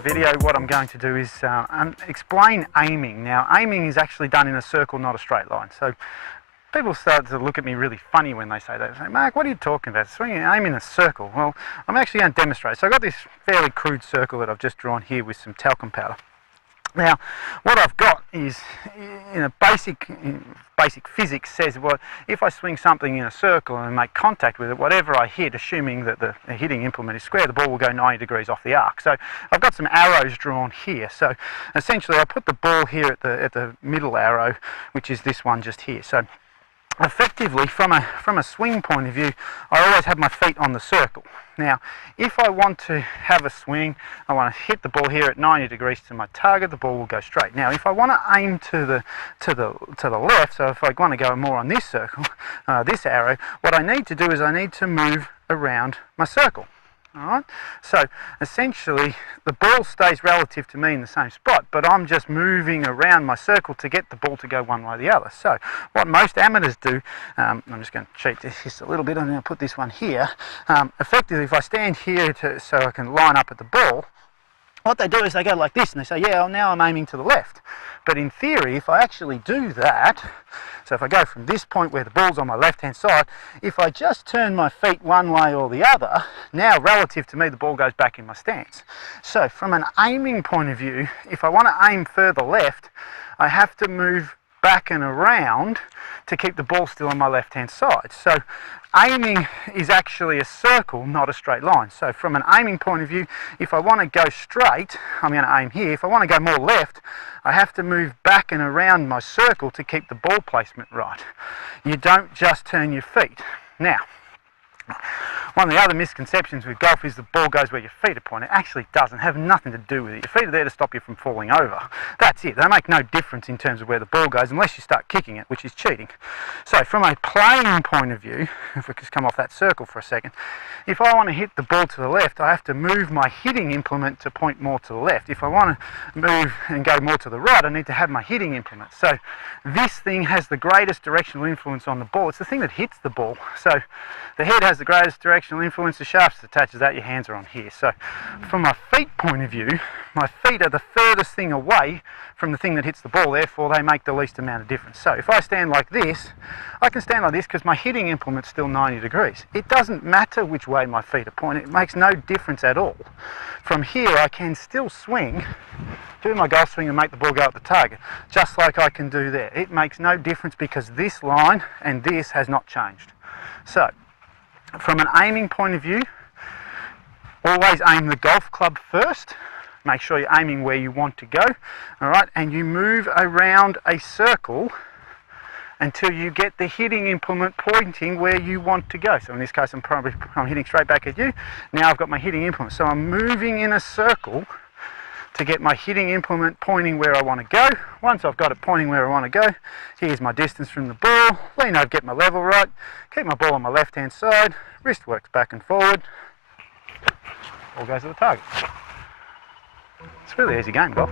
video, what I'm going to do is explain aiming. Now, aiming is actually done in a circle, not a straight line. So people start to look at me really funny when they say that. They say, Mark, what are you talking about? Swinging aim in a circle. Well, I'm actually going to demonstrate. So I've got this fairly crude circle that I've just drawn here with some talcum powder. Now, what I've got is, in a basic physics says, well, if I swing something in a circle and make contact with it, whatever I hit, assuming that the hitting implement is square, the ball will go 90 degrees off the arc. So I've got some arrows drawn here. So essentially I put the ball here at the middle arrow, which is this one just here. So effectively, from a swing point of view, I always have my feet on the circle. Now, if I want to have a swing, I want to hit the ball here at 90 degrees to my target, the ball will go straight. Now, if I want to aim to the left, so if I want to go more on this circle, this arrow, what I need to do is I need to move around my circle. Alright, so essentially the ball stays relative to me in the same spot, but I'm just moving around my circle to get the ball to go one way or the other. So what most amateurs do, I'm just going to cheat this just a little bit, I'm going to put this one here. Effectively, if I stand here so I can line up at the ball, what they do is they go like this and they say, yeah, well, now I'm aiming to the left. But in theory, if I actually do that, so if I go from this point where the ball's on my left-hand side, if I just turn my feet one way or the other, now relative to me, the ball goes back in my stance. So from an aiming point of view, if I want to aim further left, I have to move back and around to keep the ball still on my left-hand side. So aiming is actually a circle, not a straight line. So from an aiming point of view, if I want to go straight, I'm going to aim here. If I want to go more left, I have to move back and around my circle to keep the ball placement right. You don't just turn your feet. Now, one of the other misconceptions with golf is the ball goes where your feet are pointing. It actually doesn't have nothing to do with it. Your feet are there to stop you from falling over. That's it. They make no difference in terms of where the ball goes unless you start kicking it, which is cheating. So from a playing point of view, if we just come off that circle for a second, if I want to hit the ball to the left, I have to move my hitting implement to point more to the left. If I want to move and go more to the right, I need to have my hitting implement. So this thing has the greatest directional influence on the ball. It's the thing that hits the ball. So the head has the greatest directional influence, the shaft attaches that, your hands are on here. So from my feet point of view, my feet are the furthest thing away from the thing that hits the ball, therefore they make the least amount of difference. So if I stand like this, I can stand like this because my hitting implement's still 90 degrees. It doesn't matter which way my feet are pointing, it makes no difference at all. From here I can still swing, do my golf swing and make the ball go at the target, just like I can do there. It makes no difference because this line and this has not changed. So from an aiming point of view, always aim the golf club first. Make sure you're aiming where you want to go, all right, and you move around a circle until you get the hitting implement pointing where you want to go. So in this case, I'm hitting straight back at you. Now I've got my hitting implement. So I'm moving in a circle to get my hitting implement pointing where I want to go. Once I've got it pointing where I want to go, here's my distance from the ball. Lean over, get my level right, keep my ball on my left-hand side, wrist works back and forward, ball goes to the target. It's a really easy game, golf.